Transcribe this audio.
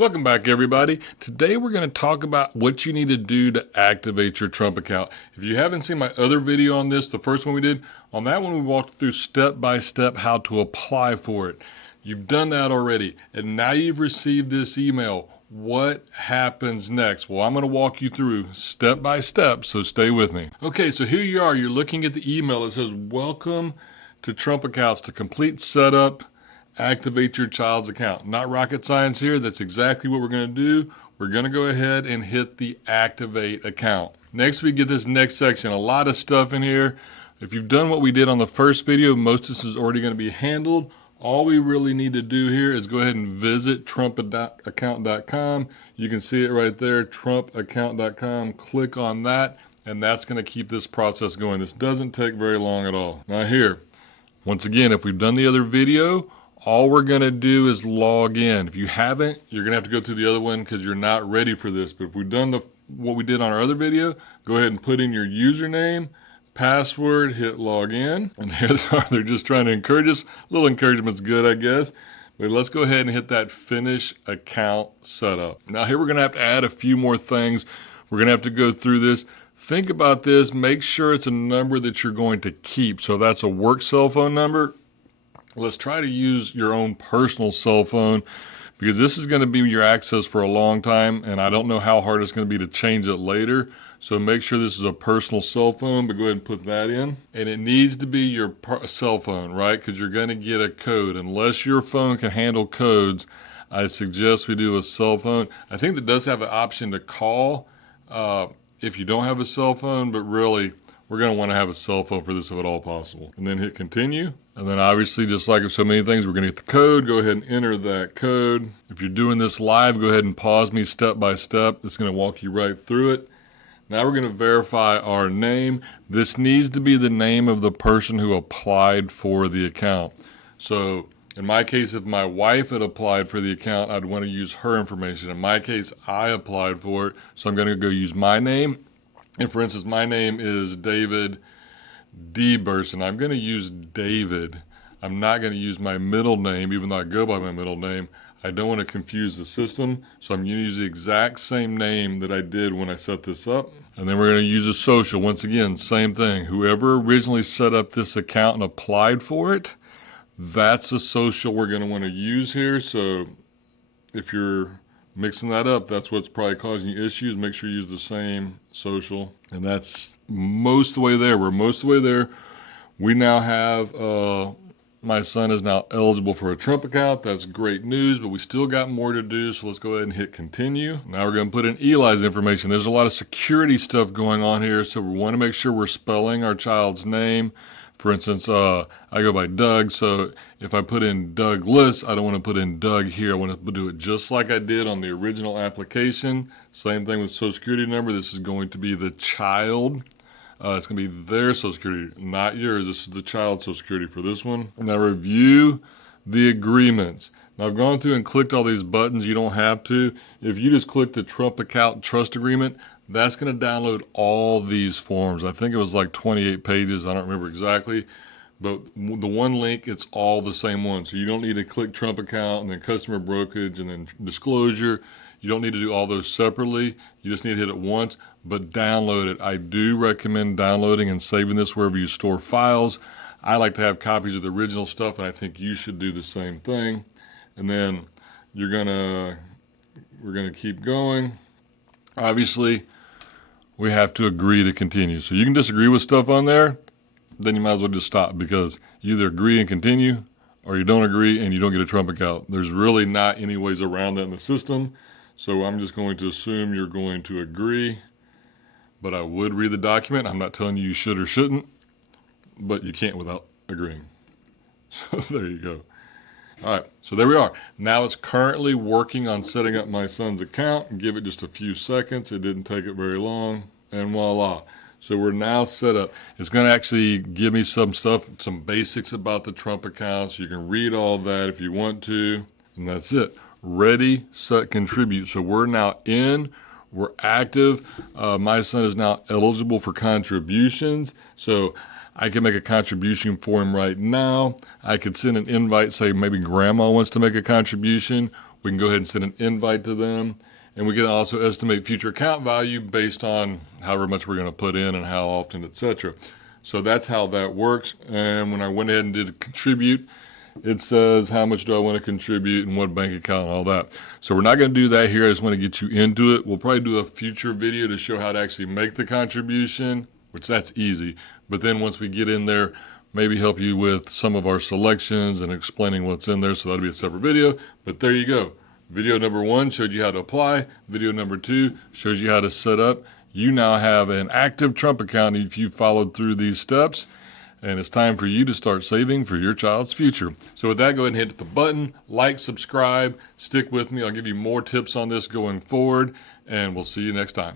Welcome back, everybody. Today we're going to talk about what you need to do to activate your Trump account. If you haven't seen my other video on this, the first one we did, on that one we walked through step by step how to apply for it. You've done that already, and now you've received this email. What happens next? Well, I'm going to walk you through step by step, so stay with me. Okay, so here you are. You're looking at the email. It says, welcome to Trump Accounts. To complete setup, activate your child's account. Not rocket science here. That's exactly what we're going to do. We're going to go ahead and hit the activate account. Next, we get this next section. A lot of stuff in here. If you've done what we did on the first video, most of this is already going to be handled. All we really need to do here is go ahead and visit trumpaccount.com. You can see it right there, trumpaccount.com. Click on that, and that's going to keep this process going. This doesn't take very long at all. Now here, once again, if we've done the other video, all we're going to do is log in. If you haven't, you're going to have to go through the other one because you're not ready for this. But if we've done what we did on our other video, go ahead and put in your username, password, hit log in. And here they are. They're just trying to encourage us. A little encouragement's good, I guess. But let's go ahead and hit that finish account setup. Now here we're going to have to add a few more things. We're going to have to go through this. Think about this. Make sure it's a number that you're going to keep. So if that's a work cell phone number, let's try to use your own personal cell phone because this is going to be your access for a long time, and I don't know how hard it's going to be to change it later. So make sure this is a personal cell phone, but go ahead and put that in. And it needs to be your cell phone, right? Because you're going to get a code. Unless your phone can handle codes, I suggest we do a cell phone. I think that does have an option to call if you don't have a cell phone, but really, we're going to want to have a cell phone for this if at all possible. And then hit continue. And then obviously, just like so many things, we're going to get the code. Go ahead and enter that code. If you're doing this live, go ahead and pause me step by step. It's going to walk you right through it. Now we're going to verify our name. This needs to be the name of the person who applied for the account. So in my case, if my wife had applied for the account, I'd want to use her information. In my case, I applied for it. So I'm going to go use my name. And for instance, my name is David D. Burson. I'm going to use David. I'm not going to use my middle name, even though I go by my middle name. I don't want to confuse the system, so I'm going to use the exact same name that I did when I set this up. And then we're going to use a social. Once again, same thing. Whoever originally set up this account and applied for it, that's a social we're going to want to use here. So if you're mixing that up, that's what's probably causing you issues. Make sure you use the same social. And that's most of the way there. We're most of the way there. We now have, my son is now eligible for a Trump account. That's great news, but we still got more to do. So let's go ahead and hit continue. Now we're going to put in Eli's information. There's a lot of security stuff going on here. So we want to make sure we're spelling our child's name. For instance, I go by Doug, so if I put in Douglas, I don't want to put in Doug here. I want to do it just like I did on the original application. Same thing with Social Security number. This is going to be the child. It's going to be their Social Security, not yours. This is the child's Social Security for this one. Now review the agreements. Now I've gone through and clicked all these buttons. You don't have to. If you just click the Trump Account Trust Agreement, that's going to download all these forms. I think it was like 28 pages. I don't remember exactly. But the one link, it's all the same one. So you don't need to click Trump account and then customer brokerage and then disclosure. You don't need to do all those separately. You just need to hit it once, but download it. I do recommend downloading and saving this wherever you store files. I like to have copies of the original stuff, and I think you should do the same thing. And then we're gonna keep going. Obviously, we have to agree to continue. So you can disagree with stuff on there, then you might as well just stop because you either agree and continue or you don't agree and you don't get a Trump account. There's really not any ways around that in the system. So I'm just going to assume you're going to agree, but I would read the document. I'm not telling you should or shouldn't, but you can't without agreeing. So there you go. All right, so there we are. Now it's currently working on setting up my son's account. Give it just a few seconds. It didn't take it very long, and voila. So we're now set up. It's going to actually give me some stuff, some basics about the Trump account, so you can read all that if you want to, and that's it. Ready, set, contribute. So we're now in. We're active. My son is now eligible for contributions. So I can make a contribution for him right now. I could send an invite, say maybe grandma wants to make a contribution. We can go ahead and send an invite to them. And we can also estimate future account value based on however much we're going to put in and how often, etc. So that's how that works. And when I went ahead and did contribute, it says how much do I want to contribute and what bank account and all that. So we're not going to do that here. I just want to get you into it. We'll probably do a future video to show how to actually make the contribution, which that's easy. But then once we get in there, maybe help you with some of our selections and explaining what's in there. So that'll be a separate video. But there you go. Video number 1 showed you how to apply. Video number 2 shows you how to set up. You now have an active Trump account if you followed through these steps. And it's time for you to start saving for your child's future. So with that, go ahead and hit the button, like, subscribe, stick with me. I'll give you more tips on this going forward, and we'll see you next time.